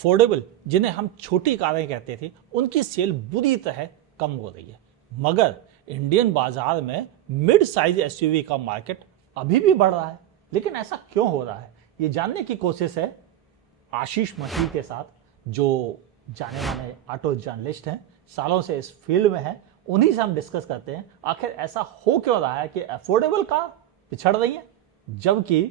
Affordable जिन्हें हम छोटी कारें कहते थे उनकी सेल बुरी तरह कम हो रही है। मगर इंडियन बाजार में मिड साइज एसयूवी का मार्केट अभी भी बढ़ रहा है। लेकिन ऐसा क्यों हो रहा है, ये जानने की कोशिश है आशीष मसीह के साथ, जो जाने माने ऑटो जर्नलिस्ट हैं, सालों से इस फील्ड में हैं। उन्हीं से हम डिस्कस करते हैं आखिर ऐसा हो क्यों रहा है कि अफोर्डेबल कार पिछड़ रही है, जबकि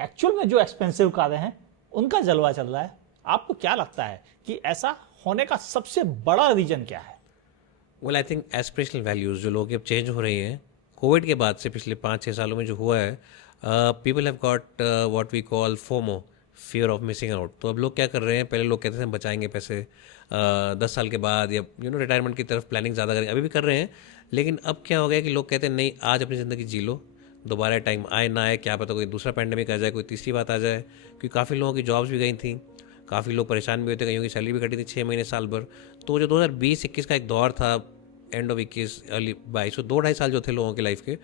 एक्चुअल में जो एक्सपेंसिव कारें हैं उनका जलवा चल रहा है। आपको क्या लगता है कि ऐसा होने का सबसे बड़ा रीजन क्या है? Well I think aspirational values जो लोग अब चेंज हो रही हैं कोविड के बाद से, पिछले 5-6 सालों में जो हुआ है, people have got what we call FOMO, fear of missing out. तो अब लोग क्या कर रहे हैं, पहले लोग कहते थे हम बचाएंगे पैसे 10 साल के बाद या रिटायरमेंट की तरफ प्लानिंग ज़्यादा करेंगे, अभी भी कर रहे हैं। लेकिन अब क्या हो गया कि लोग कहते हैं नहीं, आज अपनी ज़िंदगी जी लो, दोबारा टाइम आए ना आए क्या पता, कोई दूसरा पैंडेमिक आ जाए, कोई तीसरी बात आ जाए। क्योंकि काफ़ी लोगों की जॉब्स भी गई थी, काफ़ी लोग परेशान भी होते, कईयों की सैलरी भी कटी थी 6 महीने साल भर। तो जो 2020-21 का एक दौर था, एंड ऑफ 21 अर्ली 22, तो 2-2.5 साल जो थे लोगों की लाइफ के,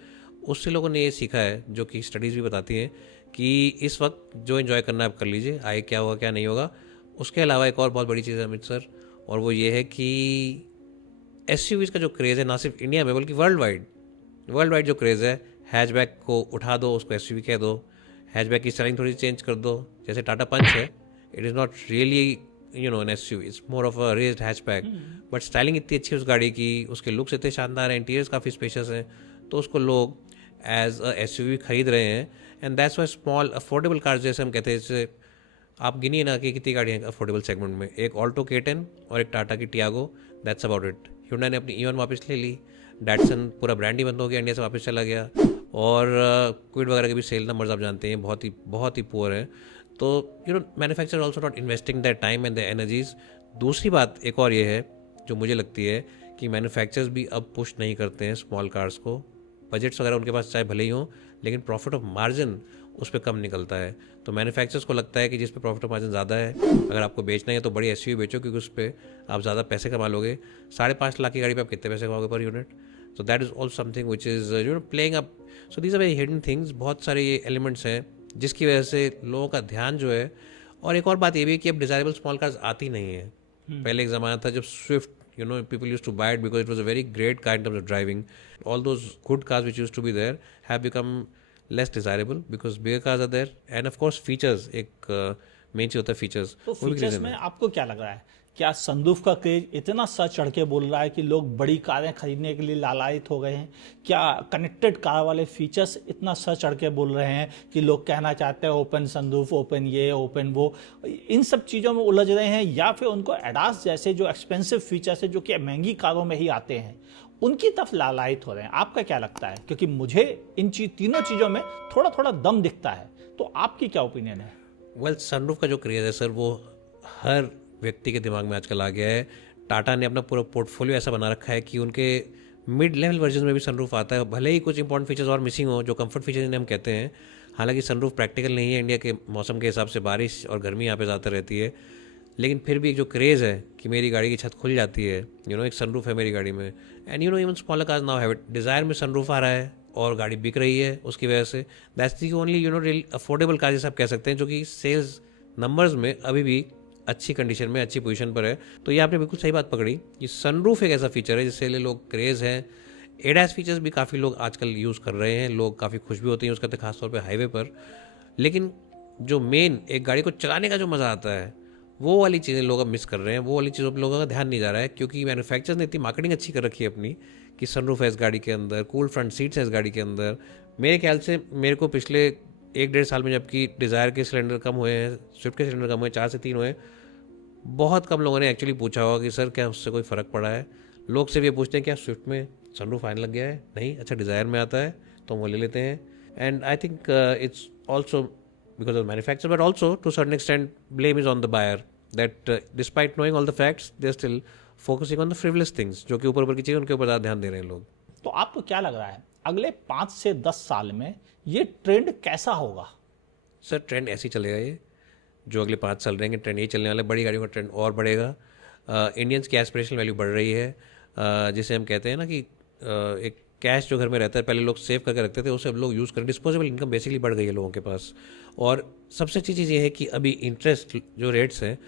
उससे लोगों ने ये सीखा है, जो कि स्टडीज़ भी बताती हैं कि इस वक्त जो एंजॉय करना है आप कर लीजिए, आए क्या होगा क्या नहीं होगा। उसके अलावा एक और बहुत बड़ी चीज़ है अमित सर, और वो ये है कि एसयूवीज़ का जो क्रेज़ है ना सिर्फ इंडिया में बल्कि वर्ल्ड वाइड जो क्रेज़ है, हैचबैक को उठा दो, उसको एसयूवी कह दो, हैचबैक की स्टाइलिंग थोड़ी चेंज कर दो। जैसे टाटा पंच है, it is not really an SUV, it's more of a raised hatchback, but styling इतनी अच्छी है उस गाड़ी की, उसके लुक्स इतने शानदार हैं, इंटीरियर्स काफ़ी स्पेशियस हैं, तो उसको लोग एज अ एसयूवी खरीद रहे हैं। And that's why small affordable cars जैसे हम कहते हैं, जैसे आप गिनिए ना कि कितनी गाड़ियाँ अफोर्डेबल सेगमेंट में, एक ऑल्टो K10 और एक टाटा की Tiago, that's about it. Hyundai ने अपनी ईवन वापस ले ली, डैटसन पूरा ब्रांड ही बंद हो गया, इंडिया से वापस चला गया, और क्विड वगैरह के भी सेल नंबर्स आप जानते हैं बहुत ही पुअर हैं। तो manufacture also not investing that time and the energies. दूसरी बात एक और ये है जो मुझे लगती है कि मैन्युफैक्चरर्स भी अब पुश नहीं करते हैं स्मॉल कार्स को, बजट्स वगैरह उनके पास चाहे भले ही हों, लेकिन प्रॉफिट ऑफ मार्जिन उस पर कम निकलता है। तो मैन्युफैक्चरर्स को लगता है कि जिस पे प्रॉफिट ऑफ मार्जिन ज़्यादा है, अगर आपको बेचना है तो बड़ी एसयूवी बेचो, क्योंकि उस पर आप ज़्यादा पैसे कमा लोगे। 5.5 लाख की गाड़ी पे आप कितने पैसे कमाओगे per unit? So that is also something which is playing up. So these are very hidden things, बहुत सारे ये एलिमेंट्स हैं जिसकी वजह से लोगों का ध्यान जो है। और एक और बात ये भी है कि अब डिज़ायरेबल स्मॉल कार्स आती नहीं है। पहले एक ज़माना था जब Swift, people used to buy it because it was a very great car in terms of driving. All those good cars which used to be there have become less desirable because bigger cars are there, and of course features, एक main चीज़ होता है features. तो features में आपको क्या लग रहा है, क्या सनरूफ का क्रेज इतना सर चढ़ के बोल रहा है कि लोग बड़ी कारें खरीदने के लिए लालायित हो गए हैं? क्या कनेक्टेड कार वाले फीचर्स इतना सर चढ़ के बोल रहे हैं कि लोग कहना चाहते हैं ओपन सनरूफ, ओपन ये, ओपन वो, इन सब चीज़ों में उलझ रहे हैं? या फिर उनको एडास जैसे जो एक्सपेंसिव फीचर्स है जो कि महंगी कारों में ही आते हैं, उनकी तरफ लालायित हो रहे हैं? आपका क्या लगता है? क्योंकि मुझे इन तीनों चीज़ों में थोड़ा थोड़ा दम दिखता है, तो आपकी क्या ओपिनियन है? वेल सनरूफ का जो क्रेज़ है सर, वो हर व्यक्ति के दिमाग में आजकल आ गया है। टाटा ने अपना पूरा पोर्टफोलियो ऐसा बना रखा है कि उनके मिड लेवल वर्जन में भी सनरूफ आता है, भले ही कुछ इंपॉर्टेंट फीचर्स और मिसिंग हो, जो कंफर्ट फीचर्स इन्हें हम कहते हैं। हालांकि सनरूफ प्रैक्टिकल नहीं है, इंडिया के मौसम के हिसाब से बारिश और गर्मी यहाँ पे ज़्यादा रहती है, लेकिन फिर भी एक जो क्रेज़ है कि मेरी गाड़ी की छत खुल जाती है, एक सनरूफ है मेरी गाड़ी में। And even smaller cars now have it, desire में सनरूफ आ रहा है और गाड़ी बिक रही है उसकी वजह से। That's the only real affordable car जैसे आप कह सकते हैं, जो कि सेल्स नंबर्स में अभी भी अच्छी कंडीशन में, अच्छी पोजीशन पर है। तो ये आपने बिल्कुल सही बात पकड़ी कि सनरूफ एक ऐसा फीचर है जिससे लोग क्रेज़ हैं। एडास फीचर्स भी काफ़ी लोग आजकल यूज़ कर रहे हैं, लोग काफ़ी खुश भी होते हैं यूज़ करते हैं, खासतौर पे हाईवे पर। लेकिन जो मेन एक गाड़ी को चलाने का जो मज़ा आता है, वो वाली चीज़ें लोग अब मिस कर रहे हैं, वो वाली चीज़ों पर लोगों का ध्यान नहीं जा रहा है, क्योंकि मैन्युफैक्चरर्स ने इतनी मार्केटिंग अच्छी कर रखी है अपनी कि सनरूफ है इस गाड़ी के अंदर, कूल फ्रंट सीट्स है इस गाड़ी के अंदर। मेरे ख्याल से मेरे को पिछले 1-1.5 साल में, जबकि डिज़ायर के सिलेंडर कम हुए हैं, स्विफ्ट के सिलेंडर कम हुए, 4 से 3 हुए, बहुत कम लोगों ने एक्चुअली पूछा होगा कि सर क्या उससे कोई फ़र्क पड़ा है। लोग सिर्फ ये पूछते हैं क्या स्विफ्ट में सनरूफ आने लग गया है? नहीं, अच्छा डिज़ायर में आता है तो वो ले लेते हैं। And I think it's also because of manufacture, but also to certain extent blame is on the buyer, that despite knowing all the facts they are still focusing on the frivolous things, जो कि ऊपर ऊपर की चीज़ उनके ऊपर ज़्यादा ध्यान दे रहे हैं लोग। तो आपको क्या लग रहा है अगले 5 से 10 साल में ये ट्रेंड कैसा होगा? सर ट्रेंड ऐसे ही चलेगा, ये जो अगले 5 साल रहेंगे ट्रेंड यही चलने वाला है, बड़ी गाड़ियों का ट्रेंड और बढ़ेगा। इंडियंस की एस्पिरेशनल वैल्यू बढ़ रही है, जिसे हम कहते हैं ना कि एक कैश जो घर में रहता है, पहले लोग सेव करके रखते थे, उसे अब लोग यूज़ करें, डिस्पोजेबल इनकम बेसिकली बढ़ गई है लोगों के पास। और सबसे अच्छी चीज़ ये है कि अभी इंटरेस्ट जो रेट्स हैं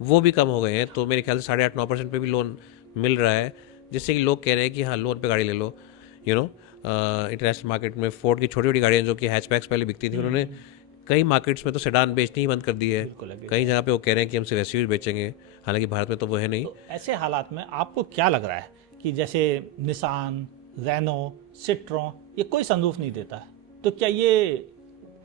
वो भी कम हो गए हैं। तो मेरे ख्याल से 8.5-9% पे भी लोन मिल रहा है, जिससे कि लोग कह रहे हैं कि हाँ लोन पे गाड़ी ले लो। इंटरनेशनल मार्केट में फोर्ड की छोटी छोटी गाड़ियाँ जो कि हैचबैक्स पहले बिकती थी, उन्होंने कई मार्केट्स में तो सेडान बेचनी ही बंद कर दी है। बिल्कुल है। कई जगह पे वो कह रहे हैं कि हम सिर्फ एसयूवी बेचेंगे, हालांकि भारत में तो वो है नहीं। तो ऐसे हालात में आपको क्या लग रहा है कि जैसे निसान, रेनो, सिट्रॉन, ये कोई सनरूफ नहीं देता है, तो क्या ये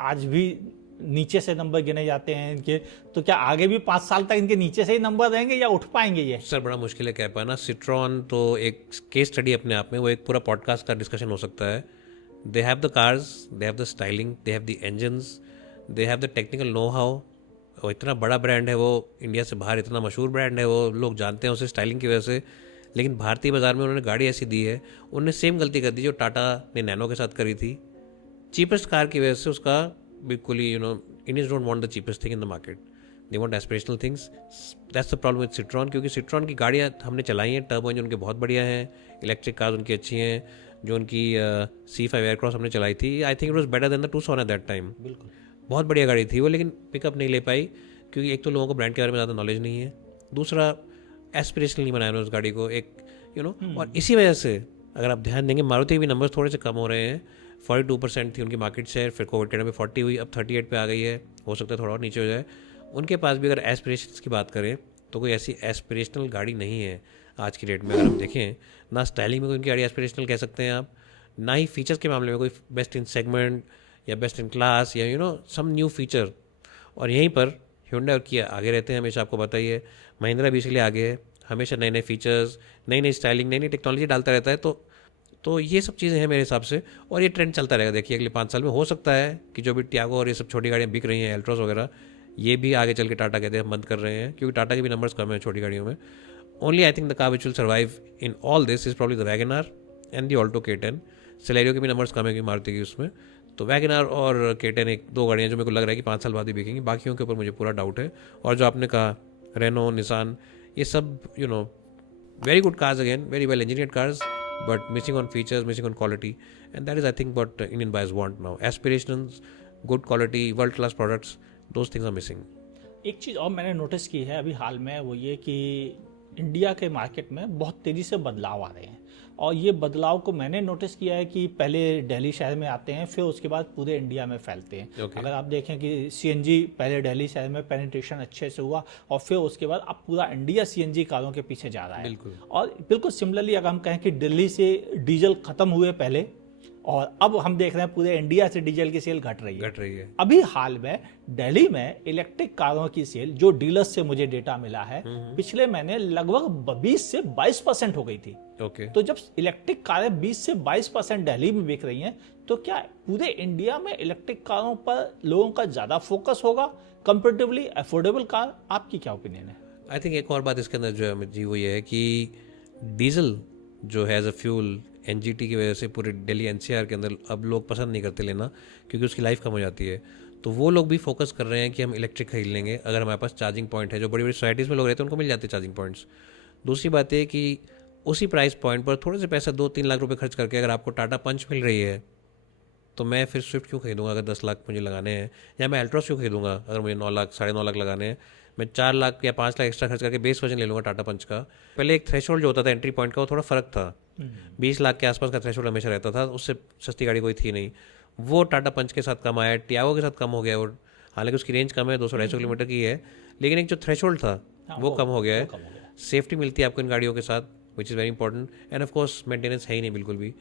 आज भी नीचे से नंबर गिने जाते हैं इनके, तो क्या आगे भी 5 साल तक इनके नीचे से ही नंबर रहेंगे या उठ पाएंगे ये? सर बड़ा मुश्किल है कह पाना। सिट्रॉन तो एक केस स्टडी अपने आप में, वो एक पूरा पॉडकास्ट का डिस्कशन हो सकता है। They have the cars, they have the styling, they have the engines, they have the technical know how. और इतना बड़ा ब्रांड है वो, इंडिया से बाहर इतना मशहूर ब्रांड है वो, लोग जानते हैं उसे स्टाइलिंग की वजह से। लेकिन भारतीय बाजार में उन्होंने गाड़ी ऐसी दी है, उन्होंने सेम गलती कर दी जो टाटा ने नैनो के साथ करी थी। चीपेस्ट कार की वजह से उसका बिल्कुल ही Indians don't want the cheapest thing in the market, they want aspirational things. That's the problem with Citroen, क्योंकि सिट्रॉन की गाड़ियाँ हमने चलाई हैं, टर्बो इंजन उनके बहुत बढ़िया हैं, इलेक्ट्रिक कार्स उनकी अच्छी हैं। जो उनकी C5 एयरक्रॉस हमने चलाई थी, I think it was better than the Tucson at that time. बिल्कुल। बहुत बढ़िया गाड़ी थी वो, लेकिन पिकअप नहीं ले पाई, क्योंकि एक तो लोगों को ब्रांड के बारे में ज़्यादा नॉलेज नहीं है, दूसरा एस्पिरेशनल नहीं बनाया उन्होंने उस गाड़ी को एक और इसी वजह से अगर आप ध्यान देंगे मारुति के भी नंबर्स थोड़े से कम हो रहे हैं। 42% थी उनकी मार्केट शेयर, फिर कोविड के टाइम में 40 हुई, अब 38 पे आ गई है, हो सकता है थोड़ा और नीचे हो जाए। उनके पास भी अगर एस्पिरेशंस की बात करें तो कोई ऐसी एस्पिरेशनल गाड़ी नहीं है आज की डेट में। अगर हम देखें ना, स्टाइलिंग में कोई उनकी गाड़ी एस्पिरेशनल कह सकते हैं आप, ना ही फीचर्स के मामले में कोई बेस्ट इन सेगमेंट या बेस्ट इन क्लास या सम न्यू फीचर। और यहीं पर Hyundai और Kia आगे रहते हैं हमेशा, आपको पता ही है। महिंद्रा भी इसलिए आगे है, हमेशा नए नए फीचर्स, नई नई स्टाइलिंग, नई नई टेक्नोलॉजी डालता रहता है। तो ये सब चीज़ें हैं मेरे हिसाब से, और ये ट्रेंड चलता रहेगा। देखिए अगले 5 साल में हो सकता है कि जो भी टियागो और ये सब छोटी गाड़ियाँ बिक रही हैं, एल्ट्रोस वगैरह, ये भी आगे चल के टाटा कहते हैं हम बंद कर रहे हैं, क्योंकि टाटा के भी नंबर्स कम हैं छोटी गाड़ियों में। Only I think the car which will survive in all this is probably the wagon R and the Alto K10। Celerio के भी नंबर्स कम है कि मारुति की उसमें। तो वैगन आर और K10 एक दो गाड़ियाँ जो मेरे को लग रहा है कि 5 साल बाद ही बिकेंगी, बाकियों के ऊपर मुझे पूरा डाउट है। और जो आपने कहा रेनो, निसान, ये सब very good cars again, very well engineered cars, but missing on features, missing on quality, and that is I think what Indian buyers want now. Aspirations, good quality, world class products, those things are missing. एक चीज़ और मैंने notice की है अभी हाल में, वो ये कि इंडिया के मार्केट में बहुत तेज़ी से बदलाव आ रहे हैं, और ये बदलाव को मैंने नोटिस किया है कि पहले दिल्ली शहर में आते हैं, फिर उसके बाद पूरे इंडिया में फैलते हैं। Okay. अगर आप देखें कि CNG पहले दिल्ली शहर में पेनिट्रेशन अच्छे से हुआ, और फिर उसके बाद अब पूरा इंडिया CNG कारों के पीछे जा रहा है। बिल्कुल। और बिल्कुल सिमिलरली अगर हम कहें कि दिल्ली से डीजल खत्म हुए पहले, और अब हम देख रहे हैं पूरे इंडिया से डीजल की सेल घट रही है। अभी हाल में दिल्ली में इलेक्ट्रिक कारों की सेल, जो डीलर्स से मुझे डेटा मिला है, पिछले महीने लगभग 20 से 22% हो गई थी। Okay. तो जब इलेक्ट्रिक कारें 20 से 22% दिल्ली में बिक रही हैं, तो क्या पूरे इंडिया में इलेक्ट्रिक कारों पर लोगों का ज्यादा फोकस होगा कंपैरेटिवली अफोर्डेबल कार? आपकी क्या ओपिनियन है? आई थिंक एक और बात इसके अंदर जो है अमित जी, वो ये है कि डीजल जो है एज अ फ्यूल NGT की वजह से पूरे दिल्ली NCR के अंदर अब लोग पसंद नहीं करते लेना, क्योंकि उसकी लाइफ कम हो जाती है। तो वो लोग भी फोकस कर रहे हैं कि हम इलेक्ट्रिक खरीद लेंगे अगर हमारे पास चार्जिंग पॉइंट है। जो बड़ी बड़ी सोसाइटीज़ में लोग रहते हैं उनको मिल जाते हैं चार्जिंग पॉइंट्स। दूसरी बात है कि उसी प्राइस पॉइंट पर थोड़े से पैसा 2-3 लाख रुपए खर्च करके अगर आपको टाटा पंच मिल रही है, तो मैं फिर स्विफ्ट क्यों खरीदूंगा अगर 10 लाख मुझे लगाने हैं, या मैं अल्ट्रॉस क्यों खरीदूंगा अगर मुझे 9 लाख 9.5 लाख लगाने हैं। मैं 4 लाख या 5 लाख एक्स्ट्रा खर्च करके बेस वर्जन ले लूँगा टाटा पंच का। पहले एक थ्रेशोल्ड जो होता था एंट्री पॉइंट का, वो थोड़ा फ़र्क था, 20 लाख के आसपास का थ्रेशोल्ड हमेशा रहता था, उससे सस्ती गाड़ी कोई थी नहीं। वो टाटा पंच के साथ कम आया, टियागो के साथ कम हो गया, और हालांकि उसकी रेंज कम है, 200-250 किलोमीटर की है, लेकिन एक जो थ्रेशोल्ड था वो कम हो गया है। सेफ्टी मिलती है आपको इन गाड़ियों के साथ, which is very important. End of course maintenance है ही नहीं बिल्कुल भी।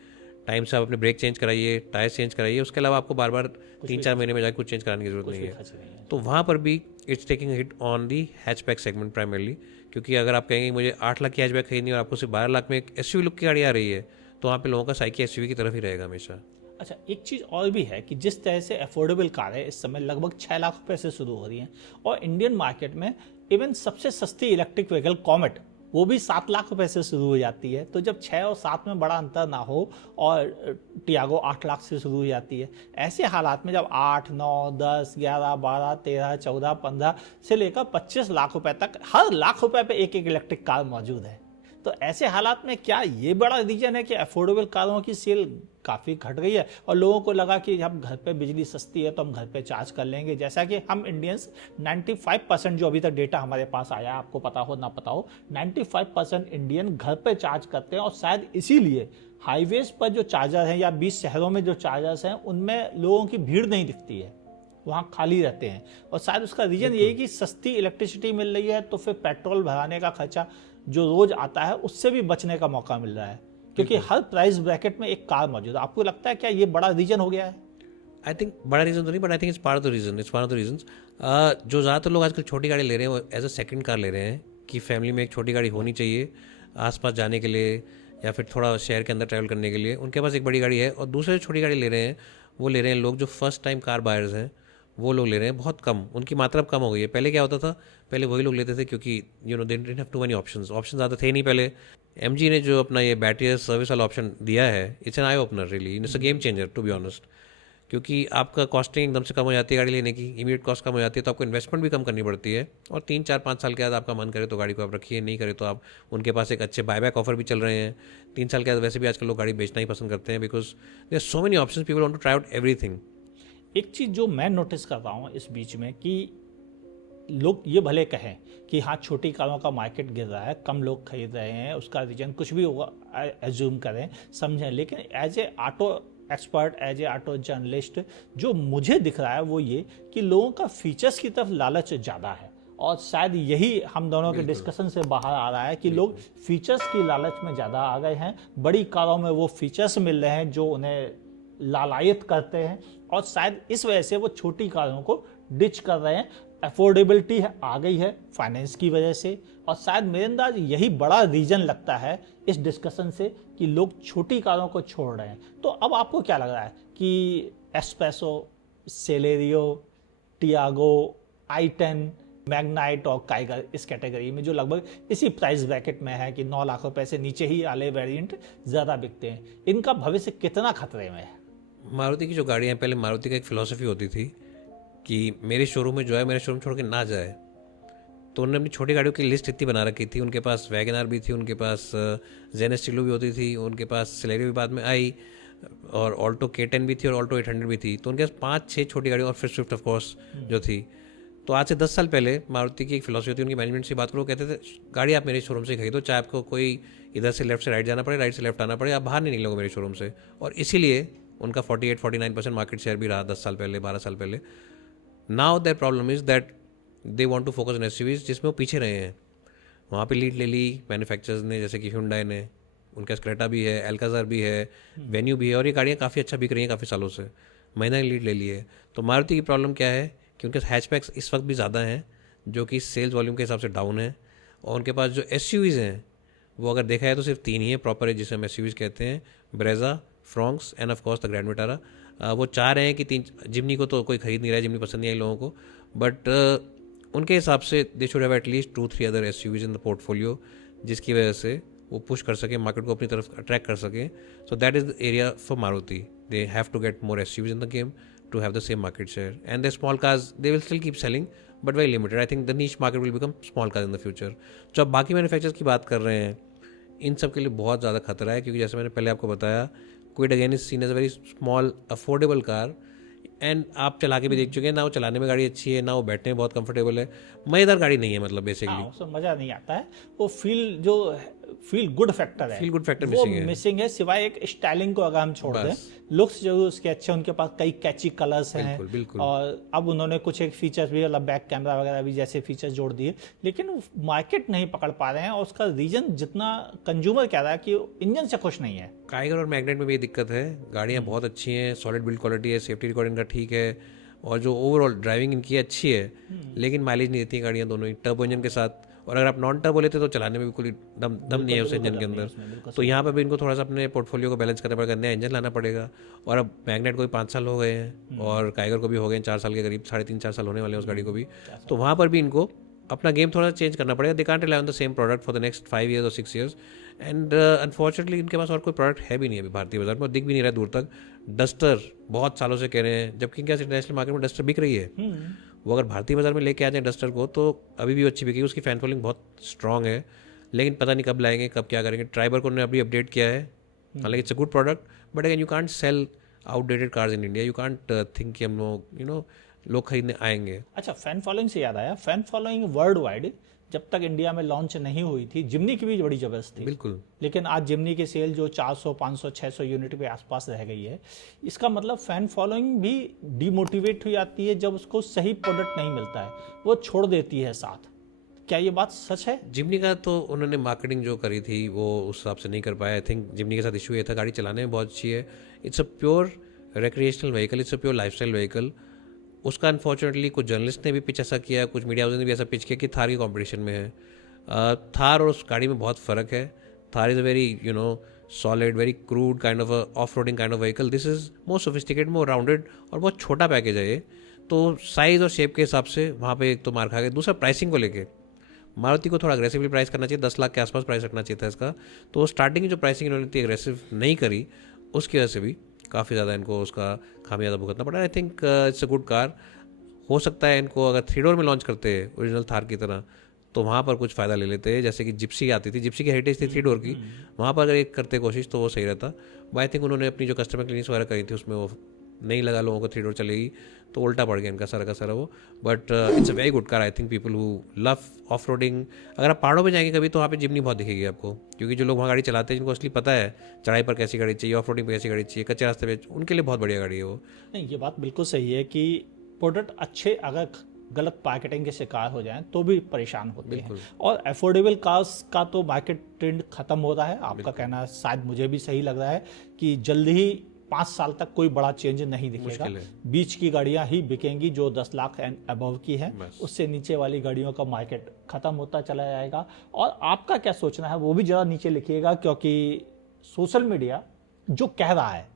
टाइम से आप अपने ब्रेक चेंज कराइए, टायर चेंज कराइए, उसके अलावा आपको बार बार 3-4 महीने में जाकर कुछ चेंज कराने की जरूरत नहीं है। तो वहाँ पर भी it's taking hit on the hatchback segment primarily, क्योंकि अगर आप कहेंगे मुझे 8 लाख की हैचबैक खरीदनी है और आपको सिर्फ 12 लाख में एक SUV लुक की गाड़ी आ रही है, तो वहाँ पे लोगों का साइकी SUV की तरफ ही रहेगा हमेशा। अच्छा, एक चीज़ और भी है कि जिस तरह से अफोर्डेबल कारें इस समय लगभग 6 लाख रुपए से शुरू हो रही हैं, और इंडियन मार्केट में इवन सबसे सस्ती इलेक्ट्रिक व्हीकल कॉमेट वो भी 7 लाख रुपए से शुरू हो जाती है। तो जब 6 और 7 में बड़ा अंतर ना हो, और टियागो 8 लाख से शुरू हो जाती है, ऐसे हालात में जब 8, 9, 10, 11, 12, 13, 14, 15 से लेकर 25 लाख रुपए तक हर लाख रुपए पे एक एक इलेक्ट्रिक कार मौजूद है, तो ऐसे हालात में क्या ये बड़ा रीजन है कि अफोर्डेबल कारों की सेल काफ़ी घट गई है और लोगों को लगा कि हम घर पे बिजली सस्ती है तो हम घर पे चार्ज कर लेंगे? जैसा कि हम इंडियंस 95% जो अभी तक डेटा हमारे पास आया, आपको पता हो ना पता हो, 95% इंडियन घर पे चार्ज करते हैं और शायद इसीलिए हाईवेज पर जो चार्जर हैं या 20 शहरों में जो चार्जर्स हैं उनमें लोगों की भीड़ नहीं दिखती है, वहाँ खाली रहते हैं। और शायद उसका रीजन यही कि सस्ती इलेक्ट्रिसिटी मिल रही है तो फिर पेट्रोल भराने का खर्चा जो रोज आता है उससे भी बचने का मौका मिल रहा है, क्योंकि हर प्राइस ब्रैकेट में एक कार मौजूद है। आपको लगता है क्या ये बड़ा रीजन हो गया है? आई थिंक बड़ा रीज़न तो नहीं, but I think it's part of the reason, it's one of the reasons. जो ज़्यादातर लोग आजकल छोटी गाड़ी ले रहे हैं वो एज अ सेकंड कार ले रहे हैं कि फैमिली में एक छोटी गाड़ी होनी चाहिए आसपास जाने के लिए या फिर थोड़ा शहर के अंदर ट्रैवल करने के लिए। उनके पास एक बड़ी गाड़ी है, और दूसरे जो छोटी गाड़ी ले रहे हैं वो ले रहे हैं लोग जो फर्स्ट टाइम कार बायर्स हैं, वो लोग ले रहे हैं। बहुत कम, उनकी मात्रा अब कम हो गई है। पहले क्या होता था, पहले वही लोग लेते थे क्योंकि they didn't have too many options ज़्यादा थे नहीं पहले। एमजी ने जो अपना ये बैटरी सर्विस वाला ऑप्शन दिया है, it's an eye opener really, it's a game changer to be honest. क्योंकि आपका कॉस्टिंग एकदम से कम हो जाती है गाड़ी लेने की, इमीडिएट कॉस्ट कम हो जाती है, तो आपको इन्वेस्टमेंट भी कम करनी पड़ती है। और 3 4 5 साल के बाद आपका मन करे तो गाड़ी को आप रखिए, नहीं करे तो आप, उनके पास एक अच्छे बायबैक ऑफर भी चल रहे हैं। 3 साल के बाद वैसे भी आजकल लोग गाड़ी बेचना ही पसंद करते हैं, because there so many option, people want to try out everything. एक चीज़ जो मैं नोटिस कर रहा हूँ इस बीच में कि लोग ये भले कहें कि हाँ छोटी कारों का मार्केट गिर रहा है, कम लोग खरीद रहे हैं, उसका रीजन कुछ भी होगा, एज्यूम करें, समझें, लेकिन as a auto expert, as a auto journalist, जो मुझे दिख रहा है वो ये कि लोगों का फीचर्स की तरफ लालच ज़्यादा है। और शायद यही हम दोनों के डिस्कशन से बाहर आ रहा है कि लोग फीचर्स की लालच में ज़्यादा आ गए हैं। बड़ी कारों में वो फीचर्स मिल रहे हैं जो उन्हें लालायित करते हैं, और शायद इस वजह से वो छोटी कारों को डिच कर रहे हैं। अफोर्डेबिलिटी आ गई है फाइनेंस की वजह से, और शायद मेरे अंदाज यही बड़ा रीजन लगता है इस डिस्कशन से कि लोग छोटी कारों को छोड़ रहे हैं। तो अब आपको क्या लग रहा है कि espresso, Celerio, Tiago, i10, Magnite और काइगर इस कैटेगरी में जो लगभग इसी प्राइस ब्रैकेट में है कि 9 लाख रुपए से नीचे ही वाले वेरिएंट ज़्यादा बिकते हैं, इनका भविष्य कितना खतरे में है? मारुति की जो गाड़ियाँ, पहले मारुति का एक फिलॉसफी होती थी कि मेरे शोरूम में जो है मेरे शोरूम छोड़ के ना जाए, तो उन्होंने अपनी छोटी गाड़ियों की लिस्ट इतनी बना रखी थी। उनके पास वैगनआर भी थी, उनके पास जेन स्टीलो भी होती थी, उनके पास सेलेरियो भी बाद में आई, और ऑल्टो K10 भी थी और ऑल्टो 800 भी थी। तो उनके पास 5 6 छोटी गाड़ियाँ, और फिर स्विफ्ट ऑफ कोर्स जो थी। तो आज से 10 साल पहले मारुति की एक फिलॉसफी होती है, उनकी मैनेजमेंट से बात करो, कहते थे गाड़ी आप मेरे शोरूम से खरीदो, चाहे आपको कोई इधर से लेफ्ट से राइट जाना पड़े, राइट से लेफ्ट आना पड़े, आप बाहर नहीं निकलोगे मेरे शोरूम से। और इसीलिए उनका 48-49% मार्केट शेयर भी रहा 10 साल पहले, 12 साल पहले। Now that problem is that they want to focus on SUVs, जिसमें वो पीछे रहे हैं। वहाँ पे लीड ले ली मैन्युफैक्चरर्स ने, जैसे कि Hyundai ने, उनका स्क्रेटा भी है, एल्काजार भी है, वेन्यू भी है, और ये गाड़ियाँ काफ़ी अच्छा बिक रही हैं काफ़ी सालों से। महिंद्रा ने लीड ले ली है। तो मारुति की प्रॉब्लम क्या है कि उनके हैचबैक्स इस वक्त भी ज़्यादा हैं, जो कि सेल्स वॉल्यूम के हिसाब से डाउन है। और उनके पास जो एसयूवीज़ हैं वो अगर देखा है तो सिर्फ 3 ही है प्रॉपर है, जिसे हम एसयूवीज़ कहते हैं, Brezza, Fronx end of course the grand Vitara. वो चाह रहे हैं कि 3, जिमनी को तो कोई खरीद नहीं रहा है, जिमनी पसंद नहीं आई लोगों को, बट उनके हिसाब से they should have at least 2-3 other SUVs in the portfolio, जिसकी वजह से वो पुश कर सके, मार्केट को अपनी तरफ अट्रैक्ट कर सकें। So that is the area for Maruti, they have to get more SUVs in the game to have the same market share, and the small cars they will still keep selling but very limited. I think the niche market will become small cars in the future. जो आप बाकी manufacturers की बात कर रहे हैं, इन सब के लिए बहुत ज़्यादा खतरा है, क्योंकि जैसे मैंने पहले आपको बताया, Kwid again is seen as a very small affordable car, and आप चला के भी देख चुके हैं ना, वो चलाने में गाड़ी अच्छी है, ना वो बैठने में बहुत कंफर्टेबल है, मज़ेदार गाड़ी नहीं है, मतलब बेसिकली उसमें मज़ा नहीं आता है। वो फील गुड फैक्टर है, फील गुड फैक्टर वो मिसिंग है, सिवाय एक स्टाइलिंग को अगर हम छोड़ दें। लुक्स जरूर उसके अच्छे, उनके पास कई कैची कलर्स हैं, बिल्कुल। और अब उन्होंने कुछ एक फीचर्स भी, मतलब बैक कैमरा वगैरह भी जैसे फीचर्स जोड़ दिए, लेकिन मार्केट नहीं पकड़ पा रहे हैं। और उसका रीजन जितना कंज्यूमर कह रहा है कि इंजन से खुश नहीं है। काइगर और मैग्नेट में भी ये दिक्कत है, गाड़ियाँ बहुत अच्छी हैं, सॉलिड बिल्ड क्वालिटी है, सेफ्टी रिकॉर्ड इनका ठीक है, और जो ओवरऑल ड्राइविंग इनकी अच्छी है, लेकिन माइलेज नहीं देती गाड़ियाँ दोनों ही, टर्बो इंजन के साथ। और अगर आप नॉन टर्बो लेते तो चलाने में बिल्कुल दम नहीं है उस इंजन के अंदर। तो यहाँ पर भी इनको थोड़ा सा अपने पोर्टफोलियो को बैलेंस करना पड़ेगा, नया इंजन लाना पड़ेगा। और अब मैग्नेट को भी 5 साल हो गए हैं, और काइगर को भी हो गए 4 साल के करीब, 3.5-4 साल होने वाले हैं उस गाड़ी को भी। तो वहाँ पर भी इनको अपना गेम थोड़ा सा चेंज करना पड़ेगा। They can't rely on the same product for the next 5 years और 6 years, एंड अनफॉर्चुनेटली इनके पास और कोई प्रोडक्ट है भी नहीं अभी भारतीय बाजार में, और दिख भी नहीं रहा है दूर तक। डस्टर बहुत सालों से कह रहे हैं, जबकि इनके इंटरनेशनल मार्केट में डस्टर बिक रही है। वो अगर भारतीय बाजार में लेके आ जाए डस्टर को, तो अभी भी अच्छी बिकेगी, उसकी फैन फॉलोइंग बहुत स्ट्रॉन्ग है। लेकिन पता नहीं कब लाएंगे, कब क्या करेंगे। ट्राइबर को उन्होंने अभी अपडेट किया है, हालांकि it's a good product, but again you can't sell outdated cars in India. You can't think कि हम लोग लोग खरीदने आएंगे। अच्छा, फैन फॉलोइंग से याद आया, फैन फॉलोइंग वर्ल्ड वाइड जब तक इंडिया में लॉन्च नहीं हुई थी, जिमनी की भी बड़ी जबरदस्त थी। बिल्कुल। लेकिन आज जिमनी की सेल जो 400 500 600 यूनिट के आसपास रह गई है, इसका मतलब फैन फॉलोइंग भी डिमोटिवेट हो जाती है जब उसको सही प्रोडक्ट नहीं मिलता है, वो छोड़ देती है साथ। क्या ये बात सच है? जिमनी का तो उन्होंने मार्केटिंग जो करी थी वो उस हिसाब से नहीं कर पाया। आई थिंक जिमनी के साथ इशू ये था, गाड़ी चलाने में बहुत अच्छी है, it's a pure recreational vehicle, it's a pure lifestyle vehicle. उसका अनफॉर्चुनेटली कुछ जर्नलिस्ट ने भी पिच ऐसा किया, कुछ मीडिया हाउस ने भी ऐसा पिच किया कि थार की कंपटीशन में है। थार और उस गाड़ी में बहुत फ़र्क है। Thar is a very solid, very crude kind of off roading kind of vehicle. This is more sophisticated, more rounded, और बहुत छोटा पैकेज है ये। तो साइज़ और शेप के हिसाब से वहाँ पे एक तो मार खा गया। दूसरा प्राइसिंग को लेके मारुति को थोड़ा अग्रेसिवली प्राइस करना चाहिए, 10 लाख के आसपास प्राइस रखना चाहिए था इसका। तो स्टार्टिंग की जो प्राइसिंग इन्होंने इतनी अग्रेसिव नहीं करी, उसकी वजह से भी काफ़ी ज़्यादा इनको उसका खामियाजा भुगतना पड़ा। आई think it's a good car. हो सकता है इनको अगर 3 डोर में लॉन्च करते हैं ओरिजिनल थार की तरह, तो वहाँ पर कुछ फ़ायदा ले लेते हैं, जैसे कि जिप्सी आती थी, जिप्सी की हेरिटेज थी 3 डोर की, वहाँ पर अगर एक करते कोशिश तो वो सही रहता। बट आई थिंक उन्होंने अपनी जो कस्टमर क्लिनिक्स वगैरह करी थी उसमें वो नहीं लगा लोगों को 3 डोर चलेगी, तो उल्टा पड़ गया इनका सारा का सारा वो। But it's a very good car. I think people who love off roading, अगर आप पहाड़ों में जाएंगे कभी तो वहाँ पे जिमनी बहुत दिखेगी आपको, क्योंकि जो लोग वहाँ गाड़ी चलाते हैं जिनको असली पता है चढ़ाई पर कैसी गाड़ी चाहिए, ऑफ रोडिंग पर कैसी गाड़ी चाहिए, कच्चे रास्ते पे, उनके लिए बहुत बढ़िया गाड़ी है वो। नहीं, ये बात बिल्कुल सही है कि प्रोडक्ट अच्छे अगर गलत मार्केटिंग के शिकार हो जाएं तो भी परेशान होते हैं। और अफोर्डेबल कार्स का तो मार्केट ट्रेंड खत्म हो रहा है। आपका कहना शायद मुझे भी सही लग रहा है कि जल्द ही 5 साल तक कोई बड़ा चेंज नहीं दिखेगा। बीच की गाड़ियां ही बिकेंगी जो 10 लाख एंड अबव की है, उससे नीचे वाली गाड़ियों का मार्केट खत्म होता चला जाएगा। और आपका क्या सोचना है वो भी जरा नीचे लिखिएगा, क्योंकि सोशल मीडिया जो कह रहा है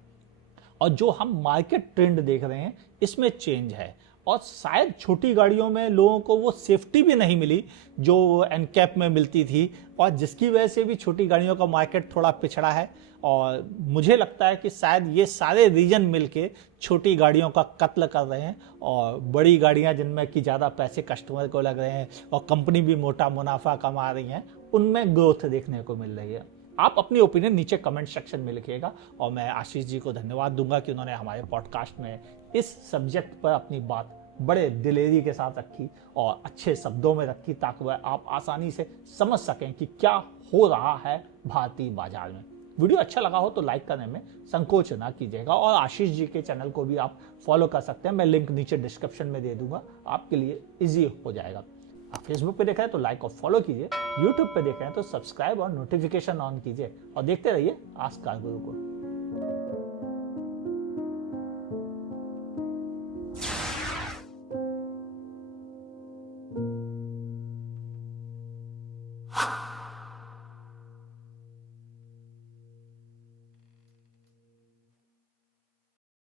और जो हम मार्केट ट्रेंड देख रहे हैं इसमें चेंज है। और शायद छोटी गाड़ियों में लोगों को वो सेफ्टी भी नहीं मिली जो एनकैप में मिलती थी, और जिसकी वजह से भी छोटी गाड़ियों का मार्केट थोड़ा पिछड़ा है। और मुझे लगता है कि शायद ये सारे रीजन मिलके छोटी गाड़ियों का कत्ल कर रहे हैं, और बड़ी गाड़ियां जिनमें कि ज़्यादा पैसे कस्टमर को लग रहे हैं और कंपनी भी मोटा मुनाफा कमा रही हैं, उनमें ग्रोथ देखने को मिल रही है। आप अपनी ओपिनियन नीचे कमेंट सेक्शन में लिखिएगा, और मैं आशीष जी को धन्यवाद दूंगा कि उन्होंने हमारे पॉडकास्ट में इस सब्जेक्ट पर अपनी बात बड़े दिलेरी के साथ रखी और अच्छे शब्दों में रखी, ताकि वह आप आसानी से समझ सकें कि क्या हो रहा है भारतीय बाजार में। वीडियो अच्छा लगा हो तो लाइक करने में संकोच ना कीजिएगा, और आशीष जी के चैनल को भी आप फॉलो कर सकते हैं, मैं लिंक नीचे डिस्क्रिप्शन में दे दूंगा, आपके लिए इजी हो जाएगा। आप फेसबुक पे देख रहे हैं तो लाइक और फॉलो कीजिए, यूट्यूब पे देख रहे हैं तो सब्सक्राइब और नोटिफिकेशन ऑन कीजिए, और देखते रहिए आस्क कार गुरु को।